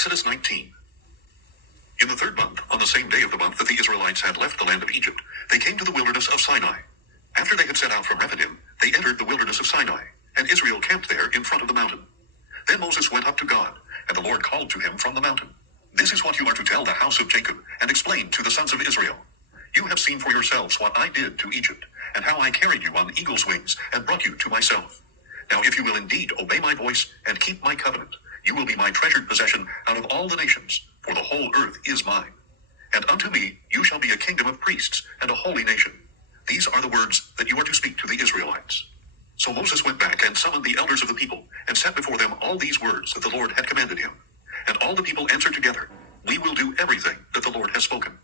Exodus 19. In the third month, on the same day of the month that the Israelites had left the land of Egypt, they came to the wilderness of Sinai. After they had set out from Rephidim, they entered the wilderness of Sinai, and Israel camped there in front of the mountain. Then Moses went up to God, and the Lord called to him from the mountain. This is what you are to tell the house of Jacob, and explain to the sons of Israel. You have seen for yourselves what I did to Egypt, and how I carried you on eagle's wings, and brought you to myself. Now if you will indeed obey my voice, and keep my covenant, you will be my treasured possession out of all the nations, for the whole earth is mine. And unto me you shall be a kingdom of priests, and a holy nation. These are the words that you are to speak to the Israelites. So Moses went back and summoned the elders of the people, and set before them all these words that the Lord had commanded him. And all the people answered together, We will do everything that the Lord has spoken.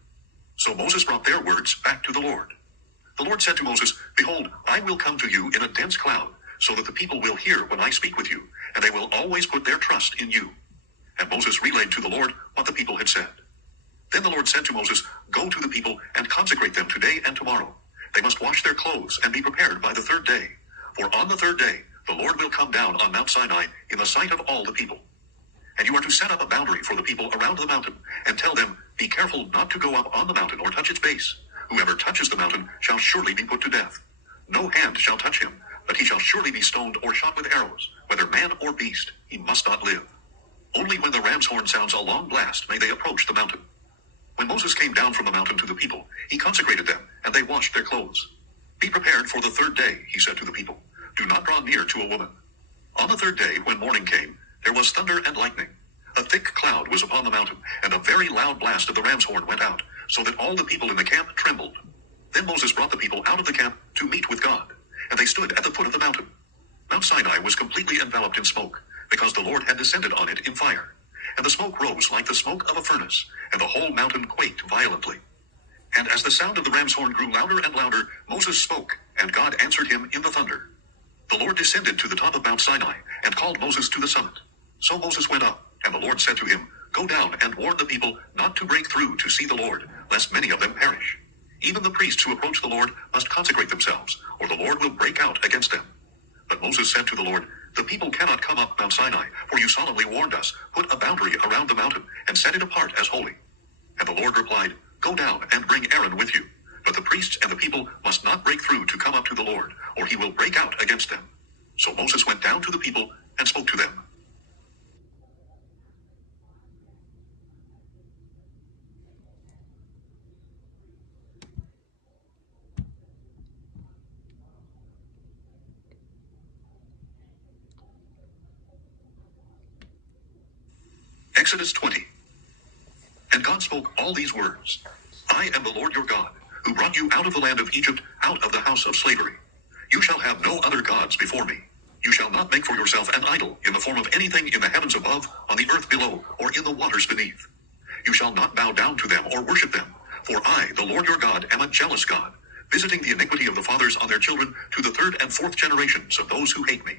So Moses brought their words back to the Lord. The Lord said to Moses, Behold, I will come to you in a dense cloud, so that the people will hear when I speak with you, and they will always put their trust in you. And Moses relayed to the Lord what the people had said. Then the Lord said to Moses, Go to the people and consecrate them today and tomorrow. They must wash their clothes and be prepared by the third day. For on the third day the Lord will come down on Mount Sinai in the sight of all the people. And you are to set up a boundary for the people around the mountain, and tell them, Be careful not to go up on the mountain or touch its base. Whoever touches the mountain shall surely be put to death. No hand shall touch him, but he shall surely be stoned or shot with arrows, whether man or beast, he must not live. Only when the ram's horn sounds a long blast may they approach the mountain. When Moses came down from the mountain to the people, he consecrated them, and they washed their clothes. Be prepared for the third day, he said to the people. Do not draw near to a woman. On the third day, when morning came, there was thunder and lightning. A thick cloud was upon the mountain, and a very loud blast of the ram's horn went out, so that all the people in the camp trembled. Then Moses brought the people out of the camp to meet with God, and they stood at the foot of the mountain. Mount Sinai was completely enveloped in smoke, because the Lord had descended on it in fire. And the smoke rose like the smoke of a furnace, and the whole mountain quaked violently. And as the sound of the ram's horn grew louder and louder, Moses spoke, and God answered him in the thunder. The Lord descended to the top of Mount Sinai, and called Moses to the summit. So Moses went up, and the Lord said to him, Go down and warn the people not to break through to see the Lord, lest many of them perish. Even the priests who approach the Lord must consecrate themselves, or the Lord will break out against them. But Moses said to the Lord, The people cannot come up Mount Sinai, for you solemnly warned us, Put a boundary around the mountain, and set it apart as holy. And the Lord replied, Go down and bring Aaron with you. But the priests and the people must not break through to come up to the Lord, or he will break out against them. So Moses went down to the people and spoke to them. Exodus 20. And God spoke all these words. I am the Lord your God, who brought you out of the land of Egypt, out of the house of slavery. You shall have no other gods before me. You shall not make for yourself an idol in the form of anything in the heavens above, on the earth below, or in the waters beneath. You shall not bow down to them or worship them, for I, the Lord your God, am a jealous God, visiting the iniquity of the fathers on their children to the third and fourth generations of those who hate me,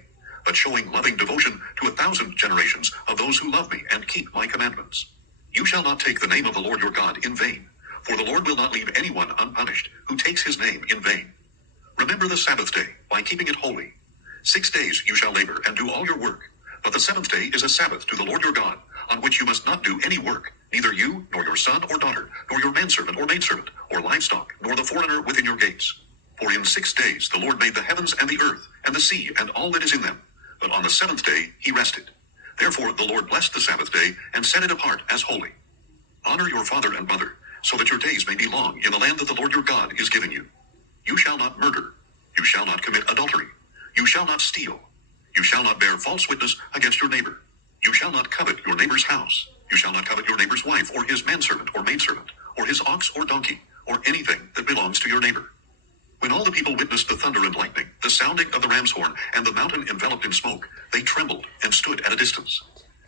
but showing loving devotion to 1,000 generations of those who love me and keep my commandments. You shall not take the name of the Lord your God in vain, for the Lord will not leave anyone unpunished who takes his name in vain. Remember the Sabbath day by keeping it holy. 6 days you shall labor and do all your work, but the seventh day is a Sabbath to the Lord your God, on which you must not do any work, neither you, nor your son or daughter, nor your manservant or maidservant, or livestock, nor the foreigner within your gates. For in 6 days the Lord made the heavens and the earth, and the sea, and all that is in them. But on the seventh day he rested. Therefore the Lord blessed the Sabbath day, and set it apart as holy. Honor your father and mother, so that your days may be long in the land that the Lord your God is giving you. You shall not murder. You shall not commit adultery. You shall not steal. You shall not bear false witness against your neighbor. You shall not covet your neighbor's house. You shall not covet your neighbor's wife, or his manservant or maidservant, or his ox or donkey, or anything that belongs to your neighbor. When all the people witnessed the thunder and lightning, the sounding of the ram's horn, and the mountain enveloped in smoke, they trembled and stood at a distance.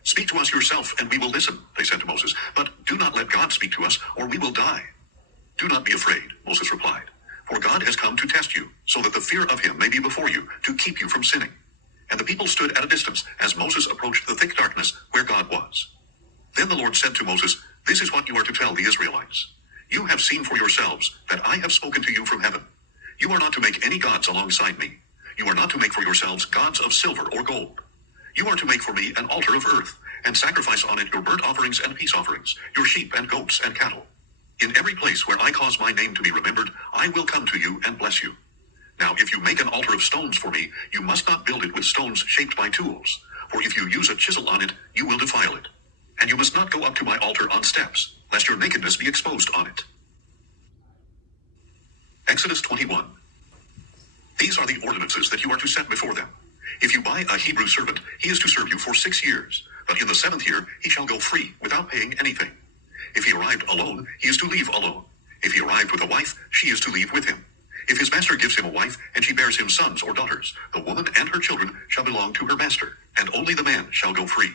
Speak to us yourself, and we will listen, they said to Moses, but do not let God speak to us, or we will die. Do not be afraid, Moses replied, for God has come to test you, so that the fear of him may be before you, to keep you from sinning. And the people stood at a distance as Moses approached the thick darkness where God was. Then the Lord said to Moses, This is what you are to tell the Israelites. You have seen for yourselves that I have spoken to you from heaven. You are not to make any gods alongside me. You are not to make for yourselves gods of silver or gold. You are to make for me an altar of earth, and sacrifice on it your burnt offerings and peace offerings, your sheep and goats and cattle. In every place where I cause my name to be remembered, I will come to you and bless you. Now if you make an altar of stones for me, you must not build it with stones shaped by tools, for if you use a chisel on it, you will defile it. And you must not go up to my altar on steps, lest your nakedness be exposed on it. Exodus 21. These are the ordinances that you are to set before them. If you buy a Hebrew servant, he is to serve you for 6 years, but in the 7th year he shall go free without paying anything. If he arrived alone, he is to leave alone. If he arrived with a wife, she is to leave with him. If his master gives him a wife, and she bears him sons or daughters, the woman and her children shall belong to her master, and only the man shall go free.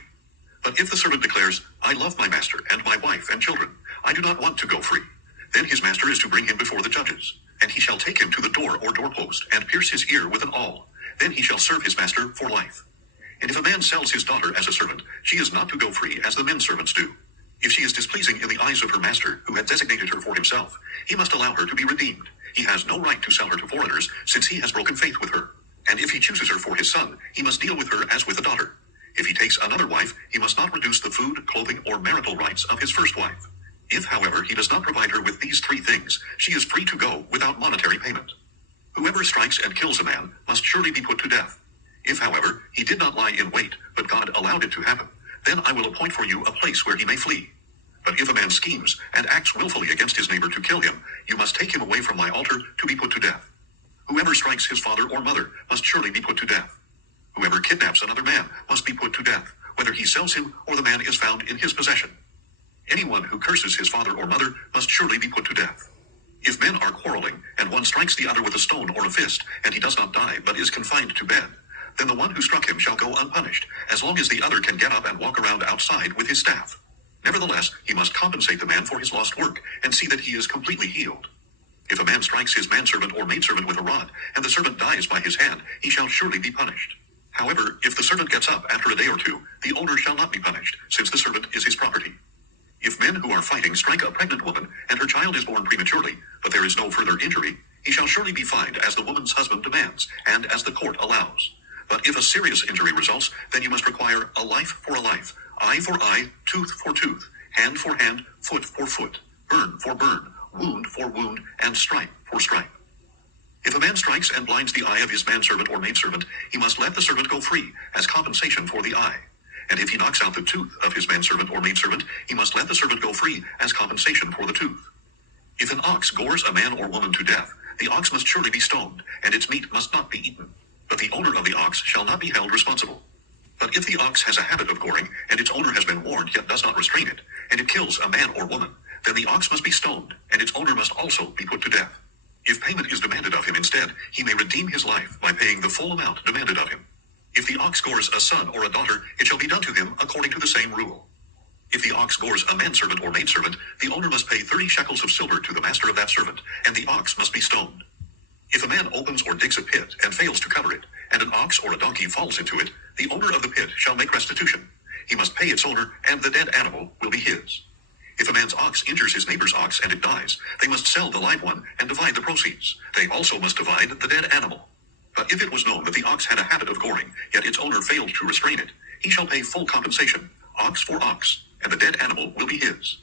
But if the servant declares, I love my master and my wife and children, I do not want to go free, then his master is to bring him before the judges, and he shall take him to the door or doorpost, and pierce his ear with an awl. Then he shall serve his master for life. And if a man sells his daughter as a servant, she is not to go free as the men servants do. If she is displeasing in the eyes of her master, who had designated her for himself, he must allow her to be redeemed. He has no right to sell her to foreigners, since he has broken faith with her. And if he chooses her for his son, he must deal with her as with a daughter. If he takes another wife, he must not reduce the food, clothing, or marital rights of his first wife. If, however, he does not provide her with these 3 things, she is free to go without monetary payment. Whoever strikes and kills a man must surely be put to death. If, however, he did not lie in wait, but God allowed it to happen, then I will appoint for you a place where he may flee. But if a man schemes and acts willfully against his neighbor to kill him, you must take him away from my altar to be put to death. Whoever strikes his father or mother must surely be put to death. Whoever kidnaps another man must be put to death, whether he sells him or the man is found in his possession. Anyone who curses his father or mother must surely be put to death. If men are quarreling, and one strikes the other with a stone or a fist, and he does not die, but is confined to bed, then the one who struck him shall go unpunished, as long as the other can get up and walk around outside with his staff. Nevertheless, he must compensate the man for his lost work, and see that he is completely healed. If a man strikes his manservant or maidservant with a rod, and the servant dies by his hand, he shall surely be punished. However, if the servant gets up after a day or 2, the owner shall not be punished, since the servant is his property. If men who are fighting strike a pregnant woman, and her child is born prematurely, but there is no further injury, he shall surely be fined as the woman's husband demands, and as the court allows. But if a serious injury results, then you must require a life for a life, eye for eye, tooth for tooth, hand for hand, foot for foot, burn for burn, wound for wound, and stripe for stripe. If a man strikes and blinds the eye of his manservant or maidservant, he must let the servant go free, as compensation for the eye. And if he knocks out the tooth of his manservant or maidservant, he must let the servant go free, as compensation for the tooth. If an ox gores a man or woman to death, the ox must surely be stoned, and its meat must not be eaten. But the owner of the ox shall not be held responsible. But if the ox has a habit of goring, and its owner has been warned yet does not restrain it, and it kills a man or woman, then the ox must be stoned, and its owner must also be put to death. If payment is demanded of him instead, he may redeem his life by paying the full amount demanded of him. If the ox gores a son or a daughter, it shall be done to him according to the same rule. If the ox gores a manservant or maidservant, the owner must pay 30 shekels of silver to the master of that servant, and the ox must be stoned. If a man opens or digs a pit and fails to cover it, and an ox or a donkey falls into it, the owner of the pit shall make restitution. He must pay its owner, and the dead animal will be his. If a man's ox injures his neighbor's ox and it dies, they must sell the live one and divide the proceeds. They also must divide the dead animal. But if it was known that the ox had a habit of goring, yet its owner failed to restrain it, he shall pay full compensation, ox for ox, and the dead animal will be his.